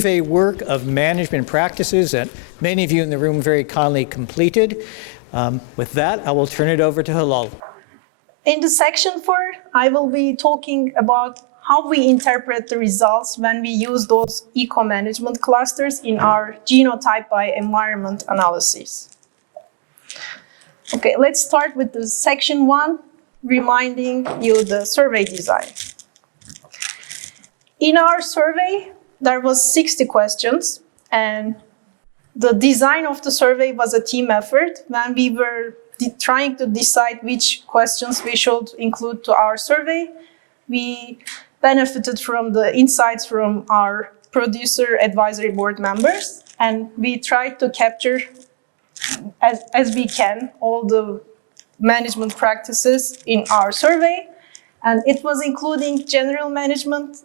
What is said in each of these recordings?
survey work of management practices that many of you in the room very kindly completed. With that, I will turn it over to Hilal. In the section 4, I will be talking about how we interpret the results when we use those eco-management clusters in our genotype by environment analysis. Okay, let's start with the section 1, reminding you the survey design. In our survey, there was 60 questions, and the design of the survey was a team effort when we were trying to decide which questions we should include to our survey. We benefited from the insights from our producer advisory board members, and we tried to capture as we can all the management practices in our survey, and it was including general management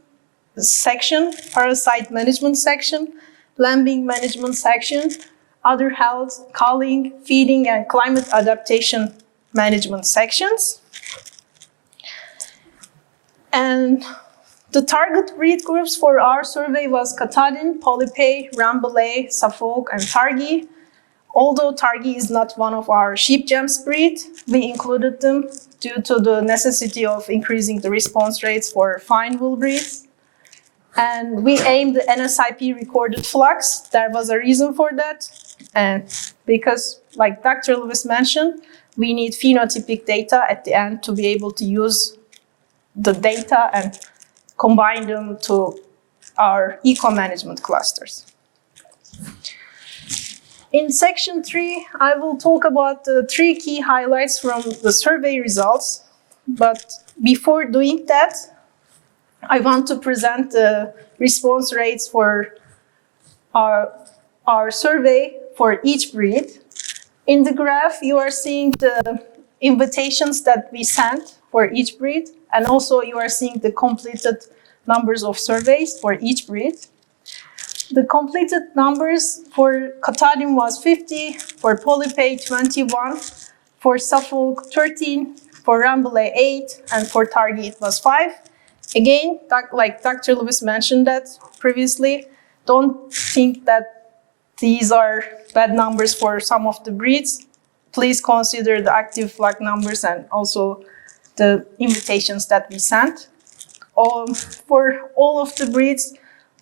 section, parasite management section, lambing management section, other health, culling, feeding, and climate adaptation management sections. And the target breed groups for our survey was Katahdin, Polypay, Rambouillet, Suffolk, and Targhee. Although Targhee is not one of our sheep gems breed, we included them due to the necessity of increasing the response rates for fine wool breeds. And we aimed the NSIP recorded flux. There was a reason for that. And because, like Dr. Lewis mentioned, we need phenotypic data at the end to be able to use the data and combine them to our eco-management clusters. In section 3, I will talk about the 3 key highlights from the survey results. But before doing that, I want to present the response rates for our survey for each breed. In the graph, you are seeing the invitations that we sent for each breed, and also you are seeing the completed numbers of surveys for each breed. The completed numbers for Katahdin was 50, for Polypay 21, for Suffolk 13, for Rambouillet 8, and for Targhee it was 5. Again, like Dr. Lewis mentioned that previously, don't think that these are bad numbers for some of the breeds. Please consider the active flock numbers and also the invitations that we sent. For all of the breeds,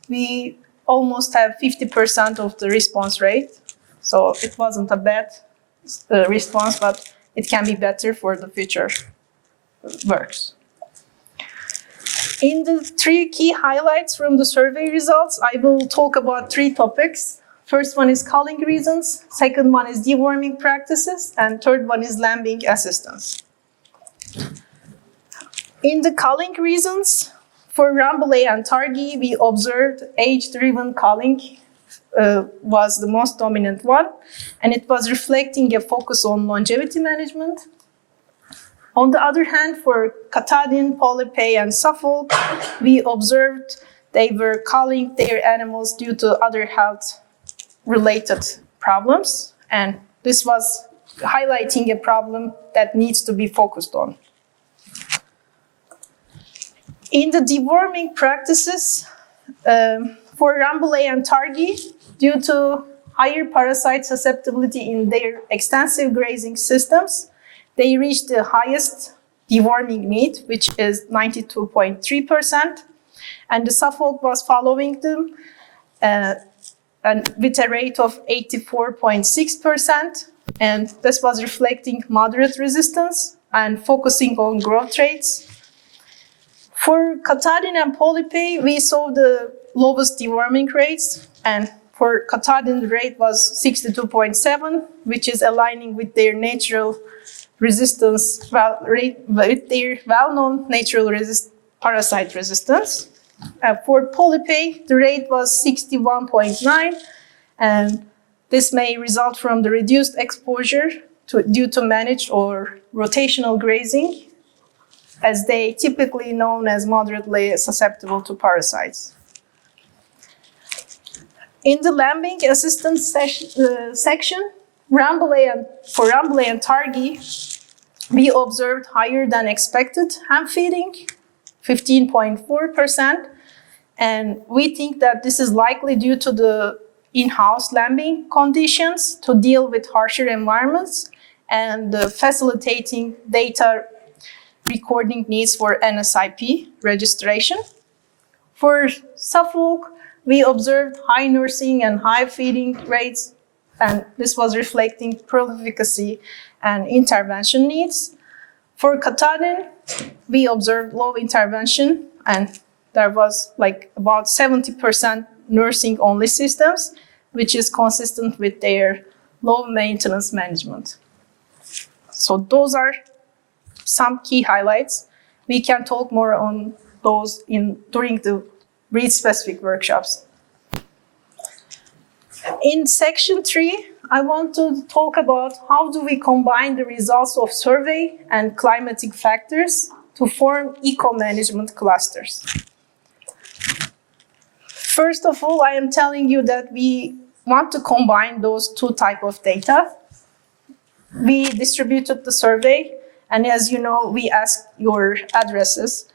we almost have 50% of the response rate. So it wasn't a bad response, but it can be better for the future works. In the 3 key highlights from the survey results, I will talk about 3 topics. First one is culling reasons, second one is deworming practices, and third one is lambing assistance. In the culling reasons, for Rambouillet and Targhee, we observed age-driven culling was the most dominant one, and it was reflecting a focus on longevity management. On the other hand, for Katahdin, Polypay, and Suffolk, we observed they were culling their animals due to other health-related problems, and this was highlighting a problem that needs to be focused on. In the deworming practices, for Rambouillet and Targhee, due to higher parasite susceptibility in their extensive grazing systems, they reached the highest deworming need, which is 92.3%, and the Suffolk was following them and with a rate of 84.6%, and this was reflecting moderate resistance and focusing on growth rates. For Katahdin and Polypay, we saw the lowest deworming rates, and for Katahdin, the rate was 62.7, which is aligning with their natural resistance, with their well-known natural parasite resistance. For Polypay, the rate was 61.9, and this may result from the reduced exposure due to managed or rotational grazing, as they typically known as moderately susceptible to parasites. In the lambing assistance section, for Rambouillet and Targhee, we observed higher than expected ham feeding, 15.4%, And we think that this is likely due to the in-house lambing conditions to deal with harsher environments and the facilitating data recording needs for NSIP registration. For Suffolk, we observed high nursing and high feeding rates, and this was reflecting prolificacy and intervention needs. For Katahdin, we observed low intervention, and there was like about 70% nursing-only systems, which is consistent with their low maintenance management. So those are some key highlights. We can talk more on those during the breed-specific workshops. In section 3, I want to talk about how do we combine the results of survey and climatic factors to form eco-management clusters. First of all, I am telling you that we want to combine those two types of data. We distributed the survey, and as you know, we asked your addresses.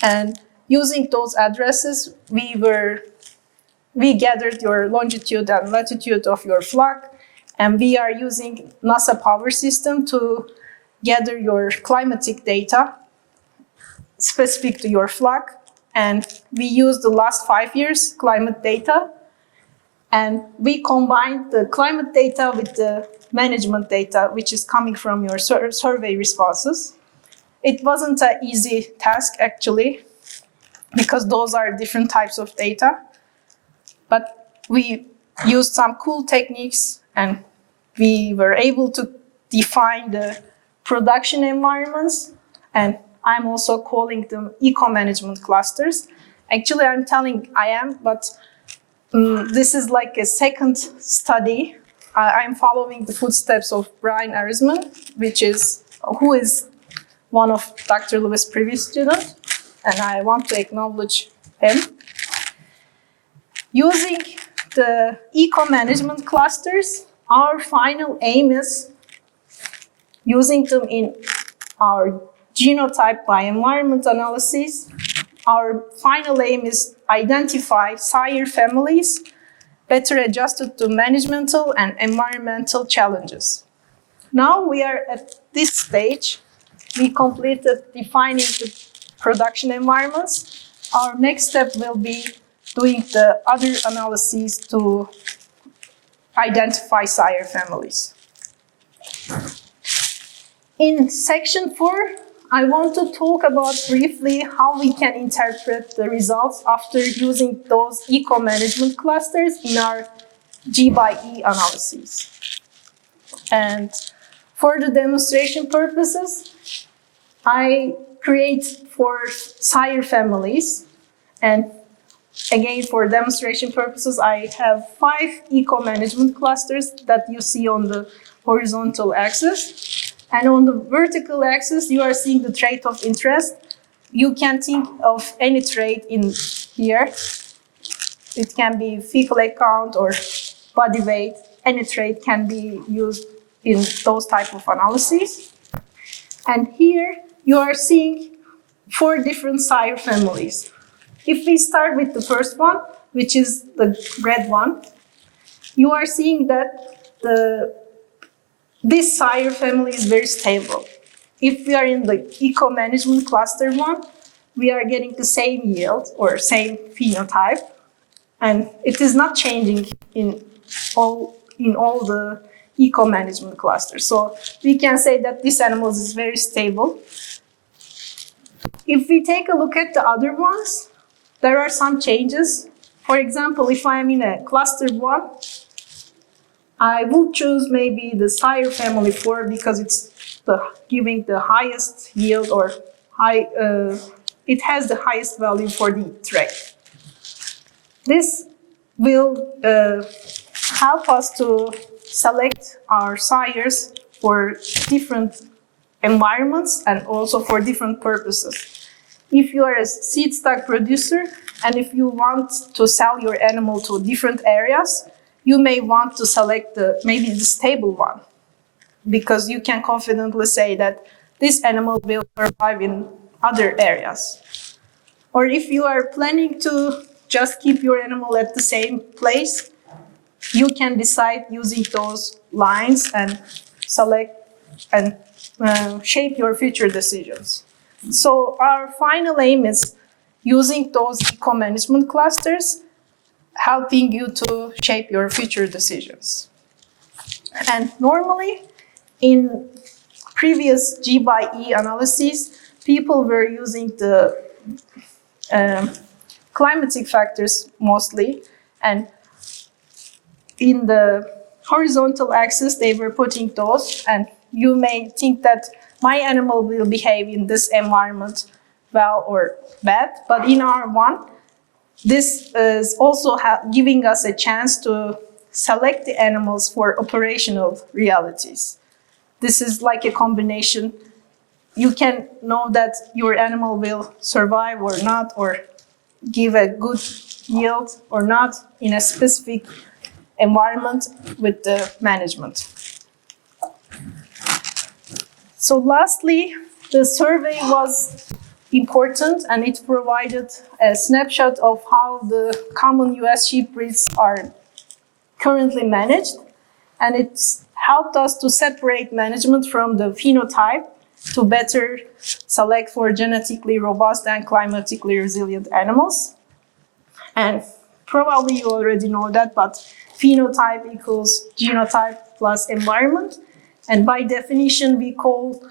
And using those addresses, we gathered your longitude and latitude of your flock, and we are using NASA Power System to gather your climatic data specific to your flock. And we used the last 5 years climate data, and we combined the climate data with the management data, which is coming from your survey responses. It wasn't an easy task, actually, because those are different types of data. But we used some cool techniques, and we were able to define the production environments, and I'm also calling them eco-management clusters. Actually, but this is like a second study. I'm following the footsteps of Brian Arisman, who is one of Dr. Lewis' previous students, and I want to acknowledge him. Using the eco-management clusters, our final aim is using them in our genotype by environment analysis. Our final aim is identify sire families better adjusted to managemental and environmental challenges. Now we are at this stage. We completed defining the production environments. Our next step will be doing the other analyses to identify sire families. In section 4, I want to talk about briefly how we can interpret the results after using those eco-management clusters in our G by E analyses. And for the demonstration purposes, I create 4 sire families. And again, for demonstration purposes, I have 5 eco-management clusters that you see on the horizontal axis. And on the vertical axis, you are seeing the trait of interest. You can think of any trait in here. It can be fecal egg count or body weight. Any trait can be used in those type of analyses. And here, you are seeing 4 different sire families. If we start with the first one, which is the red one, you are seeing that this sire family is very stable. If we are in the eco-management cluster one, we are getting the same yield or same phenotype, and it is not changing in all the eco-management clusters. So we can say that this animal is very stable. If we take a look at the other ones, there are some changes. For example, if I am in a cluster 1, I would choose maybe the sire family 4 because it's giving the highest yield or it has the highest value for the trait. This will help us to select our sires for different environments and also for different purposes. If you are a seed stock producer and if you want to sell your animal to different areas, you may want to select maybe the stable one, because you can confidently say that this animal will survive in other areas. Or if you are planning to just keep your animal at the same place. You can decide using those lines and select and shape your future decisions. So our final aim is using those eco-management clusters, helping you to shape your future decisions. And normally, in previous G by E analyses, people were using the climatic factors mostly, and in the horizontal axis, they were putting those, and you may think that my animal will behave in this environment well or bad, but in R1, this is also giving us a chance to select the animals for operational realities. This is like a combination. You can know that your animal will survive or not, or give a good yield or not in a specific environment with the management. So lastly, the survey was important, and it provided a snapshot of how the common US sheep breeds are currently managed, and it's helped us to separate management from the phenotype to better select for genetically robust and climatically resilient animals. And probably you already know that, but phenotype equals genotype plus environment. And by definition, we call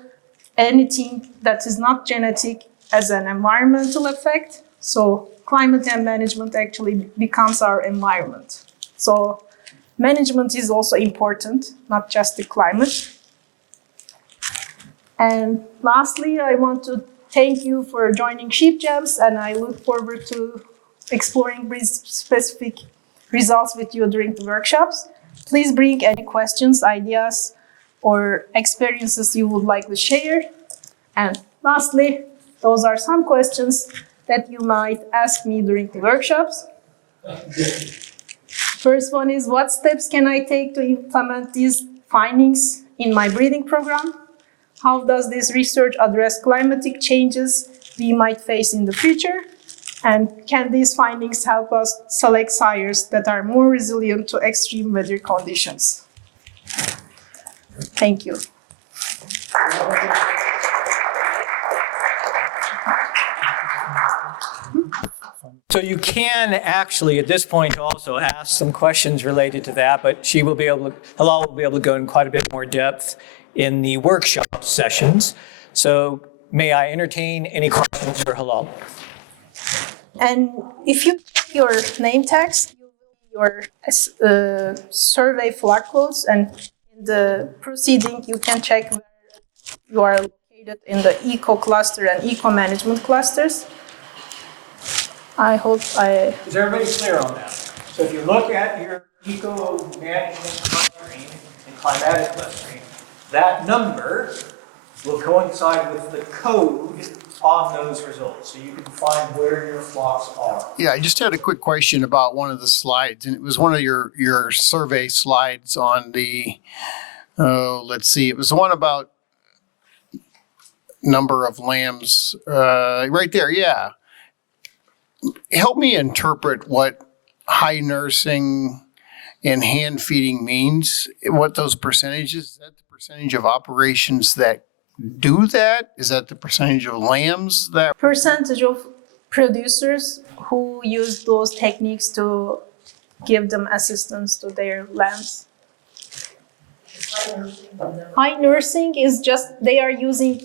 anything that is not genetic as an environmental effect. So climate and management actually becomes our environment. So management is also important, not just the climate. And lastly, I want to thank you for joining Sheep Jams, and I look forward to exploring breed-specific results with you during the workshops. Please bring any questions, ideas, or experiences you would like to share. And lastly, those are some questions that you might ask me during the workshops. First one is, what steps can I take to implement these findings in my breeding program? How does this research address climatic changes we might face in the future? And can these findings help us select sires that are more resilient to extreme weather conditions? Thank you. So you can actually, at this point, also ask some questions related to that, but Halal will be able to go in quite a bit more depth in the workshop sessions. So may I entertain any questions for Halal? And if you check your name tags, your survey flag codes, and in the proceeding, you can check where you are located in the eco cluster and eco management clusters. I hope I... Is everybody clear on that? So if you look at your eco management clustering and climatic clustering, that number will coincide with the code on those results. So you can find where your flocks are. Yeah, I just had a quick question about one of the slides, and it was one of your survey slides on the, let's see, it was the one about number of lambs, right there, yeah. Help me interpret what high nursing and hand feeding means, what those percentages, is that the percentage of operations that do that? Is that the percentage of lambs that? Percentage of producers who use those techniques to give them assistance to their lambs. High nursing is just, they are using,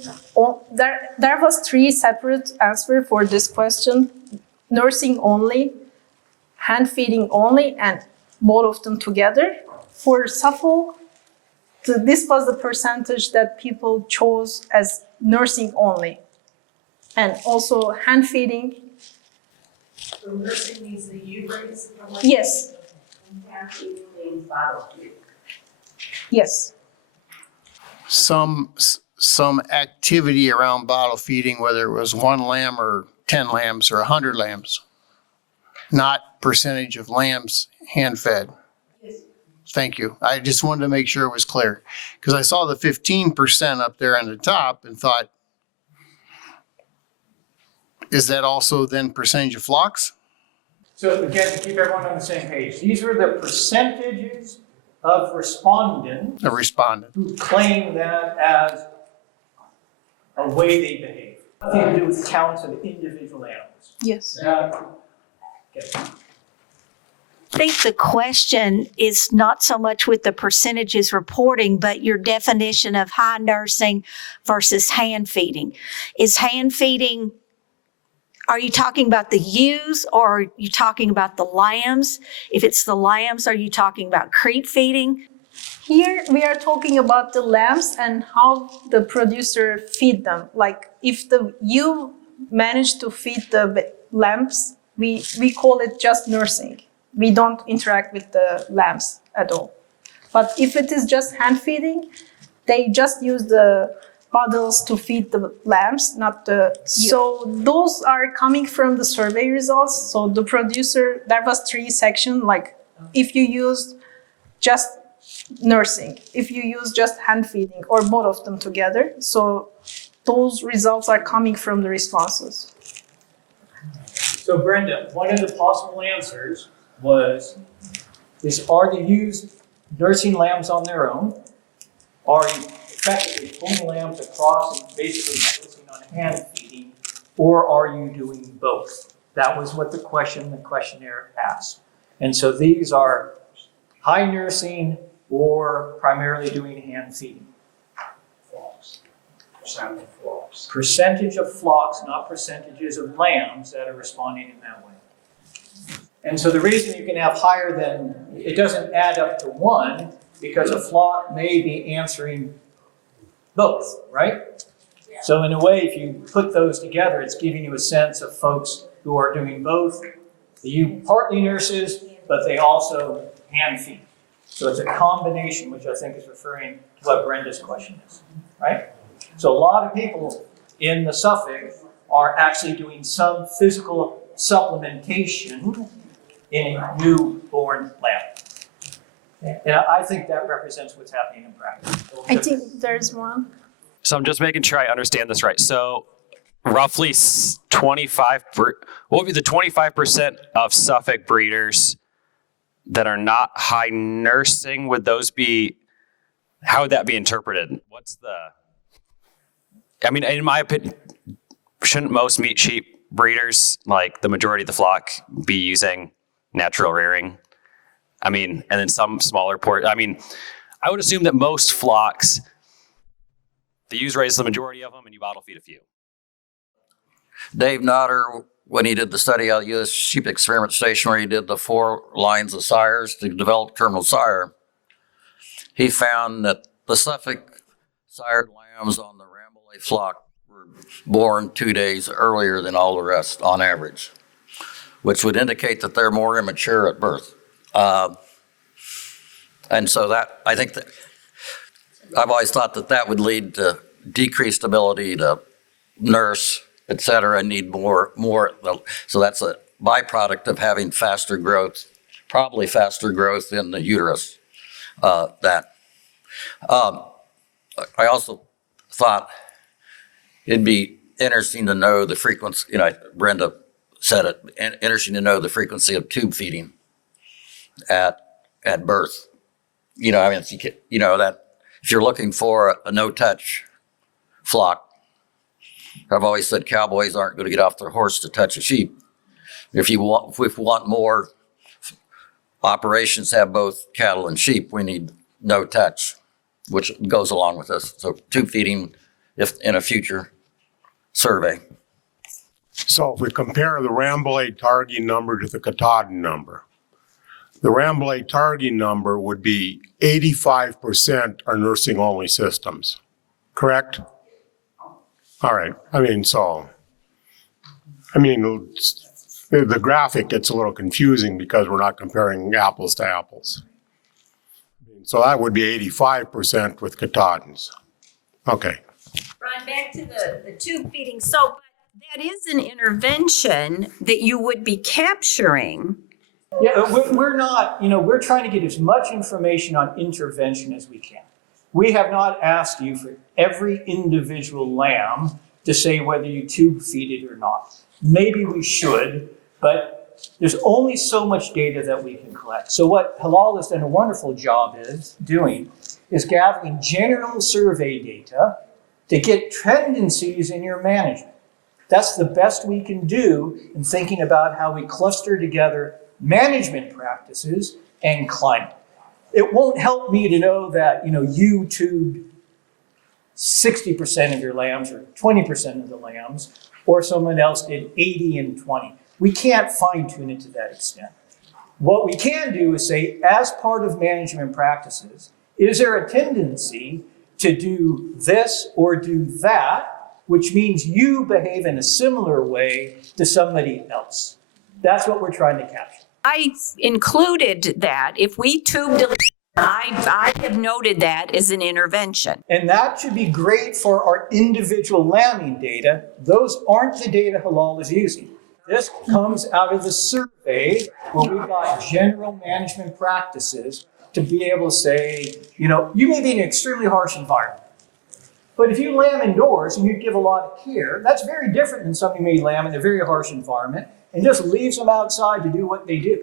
there was 3 separate answers for this question. Nursing only, hand feeding only, and both of them together. For Suffolk, this was the percentage that people chose as nursing only. And also hand feeding. So nursing means the U-rates? Yes. And hand feeding means bottle feeding. Yes. Some activity around bottle feeding, whether it was 1 lamb or 10 lambs or 100 lambs, not percentage of lambs hand fed. Yes. Thank you. I just wanted to make sure it was clear, because I saw the 15% up there on the top and thought, is that also then percentage of flocks? So again, to keep everyone on the same page, these were the percentages of respondents The respondent. who claim that as a way they behave. Nothing to do with counts of individual animals. Yes. Okay. I think the question is not so much with the percentages reporting, but your definition of high nursing versus hand feeding. Is hand feeding, are you talking about the ewes or are you talking about the lambs? If it's the lambs, are you talking about creep feeding? Here we are talking about the lambs and how the producer feed them. Like if you manage to feed the lambs, we call it just nursing. We don't interact with the lambs at all. But if it is just hand feeding, they just use the bottles to feed the lambs, not the. So those are coming from the survey results. So the producer, there was 3 sections, like if you use just nursing, if you use just hand feeding, or both of them together. So those results are coming from the responses. So Brenda, one of the possible answers are the ewes nursing lambs on their own? Are you effectively pulling lambs across and basically focusing on hand feeding? Or are you doing both? That was what the questionnaire asked. And so these are high nursing or primarily doing hand feeding. Flocks. Percent of flocks. Percentage of flocks, not percentages of lambs that are responding in that way. And so the reason you can have higher than, it doesn't add up to 1 because a flock may be answering both, right? So in a way, if you put those together, it's giving you a sense of folks who are doing both. You partly nurses, but they also hand feed. So it's a combination, which I think is referring to what Brenda's question is, right? So a lot of people in the Suffolk are actually doing some physical supplementation in a newborn lamb. And I think that represents what's happening in practice. I think there's one. So I'm just making sure I understand this right. So roughly 25, what would be the 25% of Suffolk breeders that are not high nursing? Would those be, how would that be interpreted? I mean, in my opinion, shouldn't most meat sheep breeders, like the majority of the flock, be using natural rearing? I mean, and then some smaller I would assume that most flocks, the ewes raise the majority of them and you bottle feed a few. Dave Notter, when he did the study out of U.S. Sheep Experiment Station where he did the 4 lines of sires to develop terminal sire, he found that the Suffolk sired lambs on the Rambouillet flock were born 2 days earlier than all the rest on average, which would indicate that they're more immature at birth. And so that, I think that, I've always thought that that would lead to decreased ability to nurse, et cetera, and need more. So that's a byproduct of having faster growth, probably faster growth in the uterus. I also thought it'd be interesting to know the frequency, Brenda said it, interesting to know the frequency of tube feeding at birth. That if you're looking for a no-touch flock, I've always said cowboys aren't going to get off their horse to touch a sheep. If we want more operations to have both cattle and sheep, we need no touch, which goes along with this. So tube feeding, if in a future survey. So if we compare the Rambouillet targeting number to the Katahdin number, the Rambouillet targeting number would be 85% are nursing only systems, correct? All right, the graphic gets a little confusing because we're not comparing apples to apples. So that would be 85% with Katahdins. Okay. Ron, back to the tube feeding. So that is an intervention that you would be capturing. Yeah, we're not, we're trying to get as much information on intervention as we can. We have not asked you for every individual lamb to say whether you tube feed it or not. Maybe we should, but there's only so much data that we can collect. So what Halal has done a wonderful job doing is gathering general survey data to get tendencies in your management. That's the best we can do in thinking about how we cluster together management practices and climate. It won't help me to know that, you tubed 60% of your lambs or 20% of the lambs, or someone else did 80 and 20. We can't fine tune it to that extent. What we can do is say, as part of management practices, is there a tendency to do this or do that, which means you behave in a similar way to somebody else? That's what we're trying to capture. I included that. If we tubed, I have noted that as an intervention. And that should be great for our individual lambing data. Those aren't the data Halal is using. This comes out of the survey where we've got general management practices to be able to say, you may be in an extremely harsh environment. But if you lamb indoors and you give a lot of care, that's very different than somebody who may lamb in a very harsh environment and just leaves them outside to do what they do.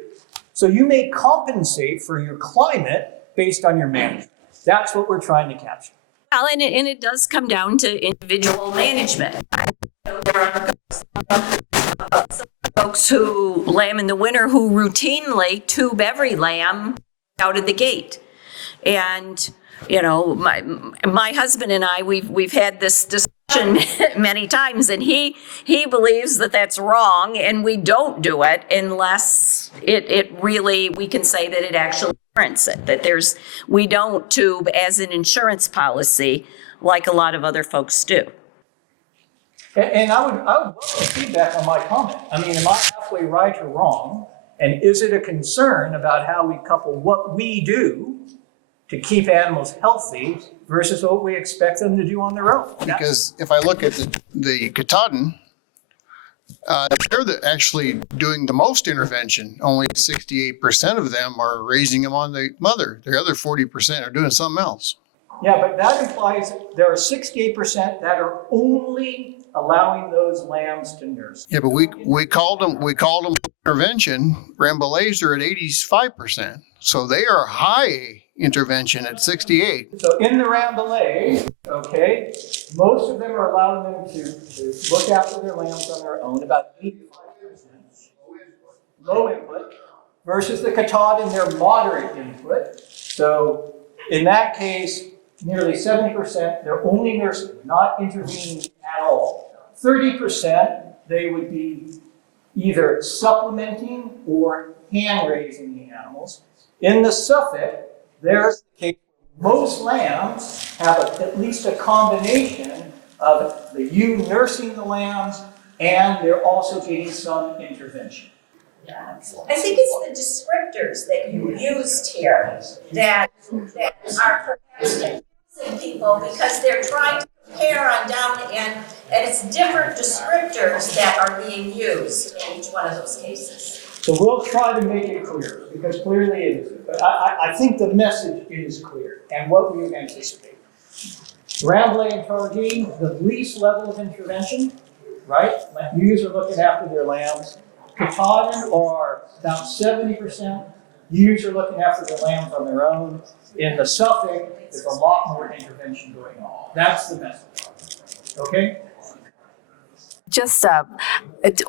So you may compensate for your climate based on your management. That's what we're trying to capture. Well, and it does come down to individual management. I know there are some folks who lamb in the winter who routinely tube every lamb out of the gate. And, my husband and I, we've had this discussion many times, and he believes that that's wrong, and we don't do it unless it really, we can say that it actually warrants it, that we don't tube as an insurance policy like a lot of other folks do. And I would welcome feedback on my comment. Am I halfway right or wrong? And is it a concern about how we couple what we do to keep animals healthy versus what we expect them to do on their own? Because if I look at the Katahdin, they're actually doing the most intervention. Only 68% of them are raising them on the mother. The other 40% are doing something else. Yeah, but that implies there are 68% that are only allowing those lambs to nurse. Yeah, but we called them intervention. Rambouillets are at 85%. So they are high intervention at 68. So in the Rambouillet, most of them are allowing them to look after their lambs on their own, about 85%. Low input versus the Katahdin, they're moderate input. So in that case, nearly 70%, they're only nursing, not intervening at all. 30%, they would be either supplementing or hand-raising the animals. In the Suffolk, there's the case most lambs have at least a combination of the ewe nursing the lambs and they're also getting some intervention. I think it's the descriptors that you used here that are perhaps confusing people because they're trying to compare on down and it's different descriptors that are being used in each one of those cases. So we'll try to make it clear, because clearly it isn't. But I think the message is clear and what we anticipate. Rambouillet and Targhee, the least level of intervention, right? Ewes are looking after their lambs. Katahdin are about 70%. Ewes are looking after their lambs on their own. In the Suffolk, there's a lot more intervention going on. That's the message. Okay? Just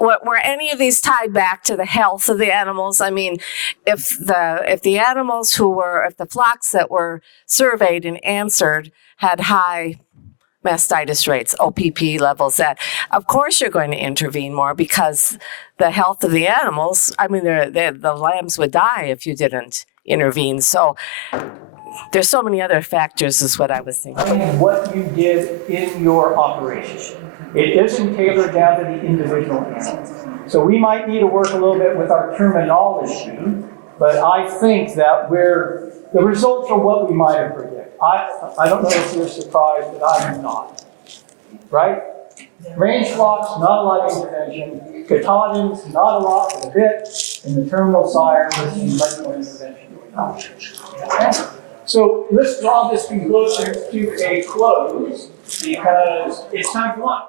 were any of these tied back to the health of the animals? If the animals if the flocks that were surveyed and answered had high mastitis rates, OPP levels, that of course you're going to intervene more because the health of the animals, the lambs would die if you didn't intervene. So there's so many other factors is what I was thinking. What you did in your operation. It isn't tailored down to the individual animal. So we might need to work a little bit with our terminology, but I think that the results are what we might have predicted. I don't know if you're surprised, but I'm not. Right? Range flocks, not a lot of intervention. Katahdins, not a lot, but a bit. And the terminal sire, there's much more intervention going on. Okay? So let's draw this closer to a close because it's time for lunch.